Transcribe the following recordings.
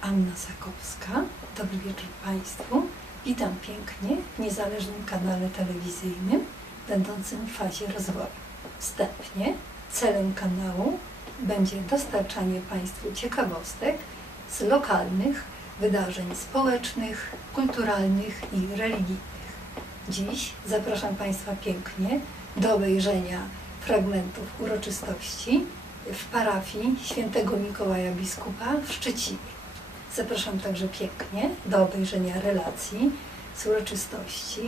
Anna Sakowska. Dobry wieczór Państwu. Witam pięknie w niezależnym kanale telewizyjnym będącym w fazie rozwoju. Wstępnie celem kanału będzie dostarczanie Państwu ciekawostek z lokalnych wydarzeń społecznych, kulturalnych i religijnych. Dziś zapraszam Państwa pięknie do obejrzenia fragmentów uroczystości w parafii świętego Mikołaja Biskupa w Szczecinie. Zapraszam także pięknie do obejrzenia relacji z uroczystości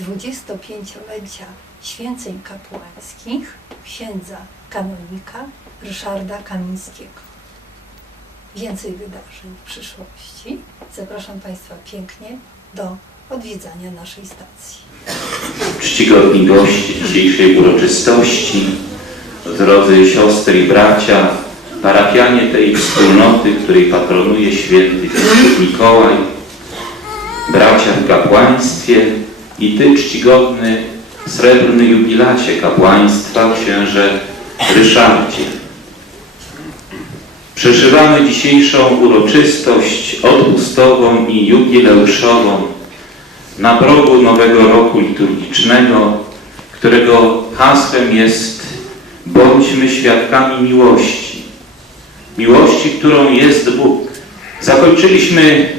25-lecia święceń kapłańskich księdza kanonika Ryszarda Kamińskiego. Więcej wydarzeń w przyszłości. Zapraszam Państwa pięknie do odwiedzania naszej stacji. czcigodni goście dzisiejszej uroczystości, drodzy siostry i bracia, parafianie tej wspólnoty, której patronuje święty Mikołaj, bracia w kapłaństwie i Ty czcigodny, srebrny jubilacie kapłaństwa, księże Ryszardzie. Przeżywamy dzisiejszą uroczystość odpustową i jubileuszową na progu nowego roku liturgicznego, którego hasłem jest bądźmy świadkami miłości. Miłości, którą jest Bóg. Zakończyliśmy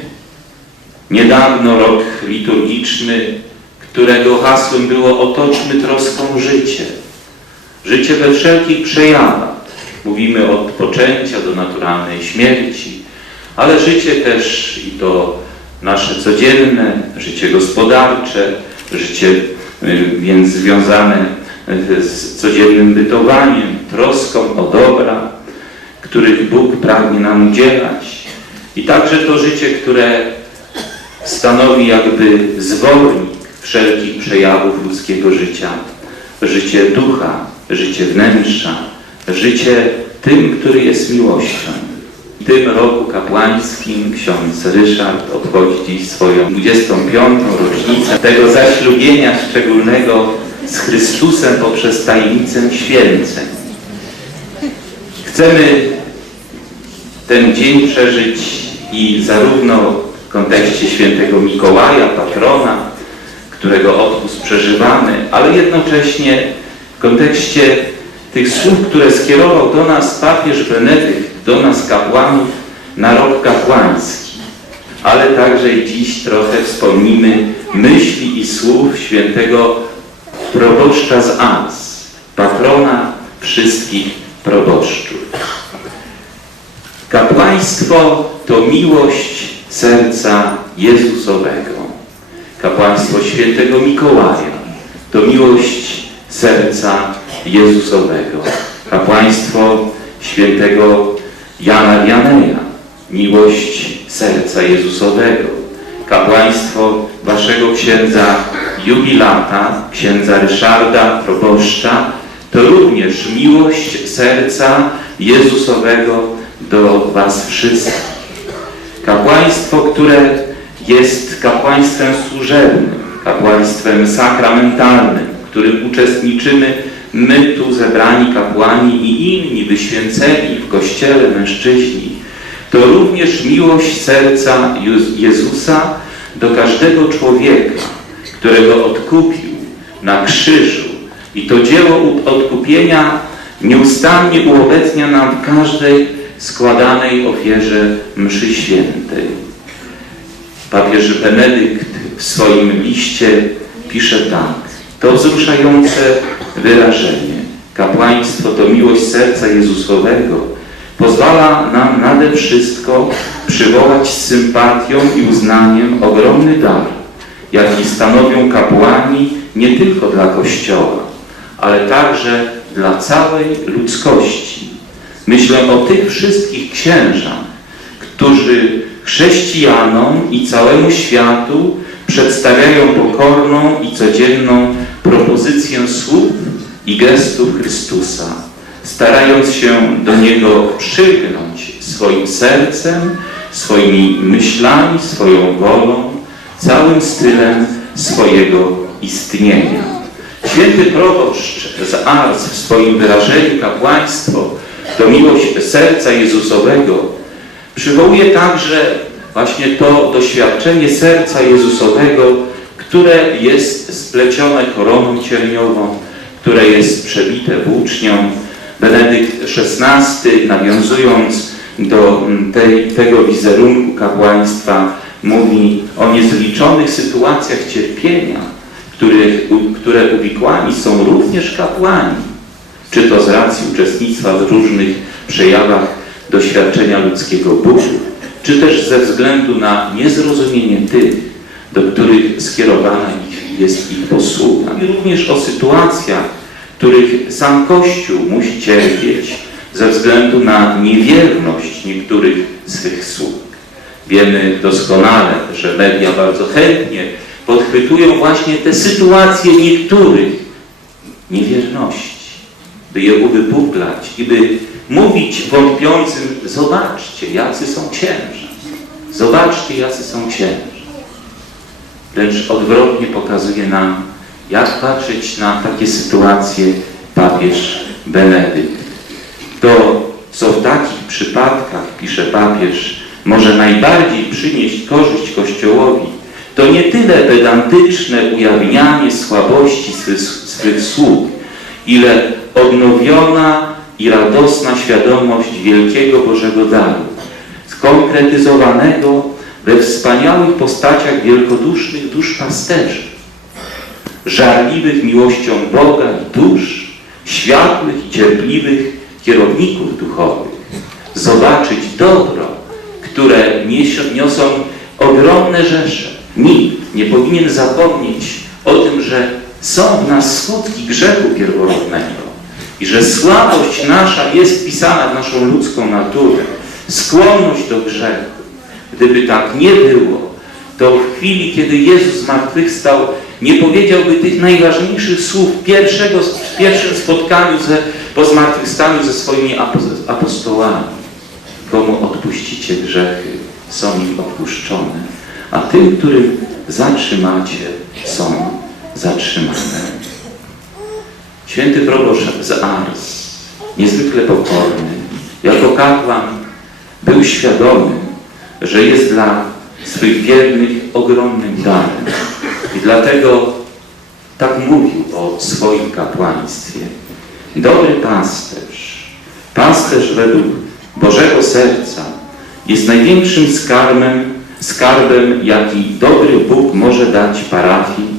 niedawno rok liturgiczny, którego hasłem było otoczmy troską życie. Życie we wszelkich przejawach. Mówimy od poczęcia do naturalnej śmierci, ale życie też i to nasze codzienne, życie gospodarcze, życie y, więc związane y, z codziennym bytowaniem, troską o dobra, których Bóg pragnie nam udzielać. I także to życie, które stanowi jakby zwornik wszelkich przejawów ludzkiego życia. Życie ducha, życie wnętrza, życie tym, który jest miłością. W tym roku kapłańskim ksiądz Ryszard obchodzi dziś swoją 25. rocznicę tego zaślubienia szczególnego z Chrystusem poprzez tajemnicę święceń. Chcemy ten dzień przeżyć i zarówno w kontekście świętego Mikołaja, patrona, którego odpust przeżywamy, ale jednocześnie w kontekście tych słów, które skierował do nas papież Benedykt, do nas kapłanów na rok kapłański. Ale także i dziś trochę wspomnimy myśli i słów świętego proboszcza z Ans, patrona wszystkich proboszczów. Kapłaństwo to miłość serca Jezusowego. Kapłaństwo świętego Mikołaja to miłość serca Jezusowego. Kapłaństwo świętego Jana Janeja, miłość serca Jezusowego. Kapłaństwo waszego księdza jubilata, księdza Ryszarda Proboszcza, to również miłość serca Jezusowego do was wszystkich. Kapłaństwo, które jest kapłaństwem służebnym, kapłaństwem sakramentalnym, w którym uczestniczymy my tu zebrani kapłani i inni wyświęceni w Kościele mężczyźni, to również miłość serca Jezusa do każdego człowieka, którego odkupił na krzyżu. I to dzieło odkupienia nieustannie uobecnia nam w każdej składanej ofierze mszy świętej. Papież Benedykt w swoim liście pisze tak. To wzruszające wyrażenie. Kapłaństwo to miłość serca Jezusowego. Pozwala nam nade wszystko przywołać z sympatią i uznaniem ogromny dar, jaki stanowią kapłani nie tylko dla Kościoła, ale także dla całej ludzkości. Myślę o tych wszystkich księżach, którzy chrześcijanom i całemu światu przedstawiają pokorną i codzienną propozycję słów i gestów Chrystusa, starając się do Niego przygnąć swoim sercem, swoimi myślami, swoją wolą, całym stylem swojego istnienia. Święty proboszcz z Ars w swoim wyrażeniu kapłaństwo to miłość serca Jezusowego Przywołuje także właśnie to doświadczenie serca Jezusowego, które jest splecione koroną cierniową, które jest przebite włócznią. Benedykt XVI, nawiązując do tej, tego wizerunku kapłaństwa, mówi o niezliczonych sytuacjach cierpienia, których, które uwikłani są również kapłani, czy to z racji uczestnictwa w różnych przejawach doświadczenia ludzkiego bólu, czy też ze względu na niezrozumienie tych, do których skierowana jest ich posługa. I również o sytuacjach, których sam Kościół musi cierpieć ze względu na niewierność niektórych swych sług. Wiemy doskonale, że media bardzo chętnie podchwytują właśnie te sytuacje niektórych niewierności, by je uwypuklać i by mówić wątpiącym, zobaczcie, jacy są księża, zobaczcie, jacy są księża. Wręcz odwrotnie pokazuje nam, jak patrzeć na takie sytuacje papież Benedykt. To, co w takich przypadkach, pisze papież, może najbardziej przynieść korzyść Kościołowi, to nie tyle pedantyczne ujawnianie słabości swych, swych sług, ile odnowiona i radosna świadomość wielkiego Bożego daru, skonkretyzowanego we wspaniałych postaciach wielkodusznych dusz pasterzy, żarliwych miłością Boga i dusz, światłych i cierpliwych kierowników duchowych, zobaczyć dobro, które niosą ogromne rzesze. Nikt nie powinien zapomnieć o tym, że są w nas skutki grzechu pierworodnego i że słabość nasza jest wpisana w naszą ludzką naturę, skłonność do grzechu. Gdyby tak nie było, to w chwili, kiedy Jezus zmartwychwstał, nie powiedziałby tych najważniejszych słów pierwszego, w pierwszym spotkaniu ze, po zmartwychwstaniu ze swoimi apo- apostołami. Komu odpuścicie grzechy, są im odpuszczone, a tym, którym zatrzymacie, są zatrzymane. Święty proboszcz z Ars, niezwykle pokorny, jako kapłan był świadomy, że jest dla swych wiernych ogromnym darem. I dlatego tak mówił o swoim kapłaństwie. Dobry pasterz, pasterz według Bożego serca jest największym skarbem, skarbem, jaki dobry Bóg może dać parafii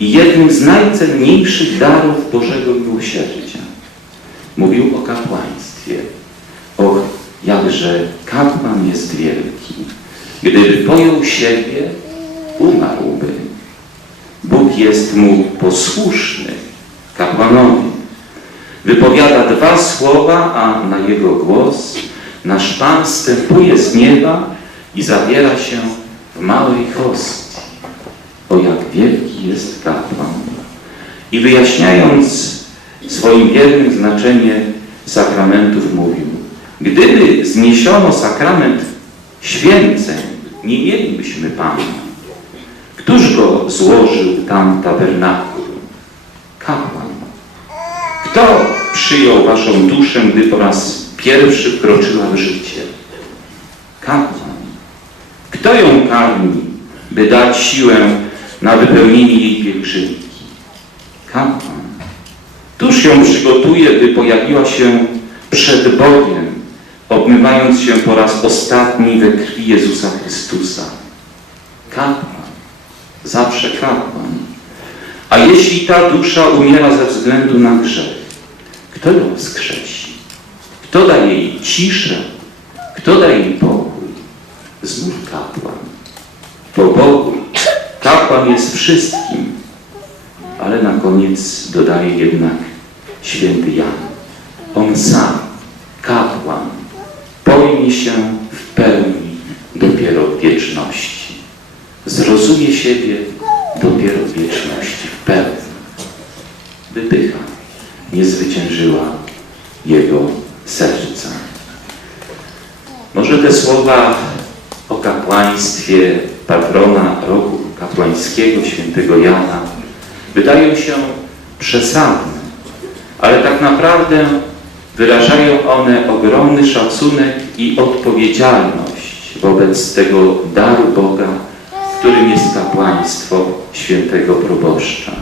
i jednym z najcenniejszych darów Bożego miłosierdzia. Mówił o kapłaństwie. Och, jakże kapłan jest wielki. Gdyby pojął siebie, umarłby. Bóg jest mu posłuszny, kapłanowi. Wypowiada dwa słowa, a na jego głos nasz Pan stępuje z nieba i zabiera się w małej hostii. O jak wielki jest kapłan. I wyjaśniając swoim wiernym znaczenie sakramentów mówił, gdyby zniesiono sakrament święceń, nie mielibyśmy Pana. Któż go złożył tam tabernakulum? Kapłan. Kto przyjął waszą duszę, gdy po raz pierwszy wkroczyła w życie? Kapłan. Kto ją karmi, by dać siłę na wypełnienie jej pielgrzymki? Kapłan. Któż ją przygotuje, by pojawiła się przed Bogiem, obmywając się po raz ostatni we krwi Jezusa Chrystusa? Kapłan. Zawsze kapłan. A jeśli ta dusza umiera ze względu na grzech, kto ją wskrzesi? Kto daje jej ciszę? Kto daje jej pokój? Znów kapłan. Po Bogu kapłan jest wszystkim, ale na koniec dodaje jednak święty Jan. On sam, kapłan, pojmie się w pełni dopiero wieczności. Zrozumie siebie dopiero w wieczności, w pełni. Wypycha nie zwyciężyła jego serca. Może te słowa o kapłaństwie patrona roku kapłańskiego, świętego Jana, wydają się przesadne, ale tak naprawdę wyrażają one ogromny szacunek i odpowiedzialność wobec tego daru Boga, którym jest kapłaństwo świętego proboszcza.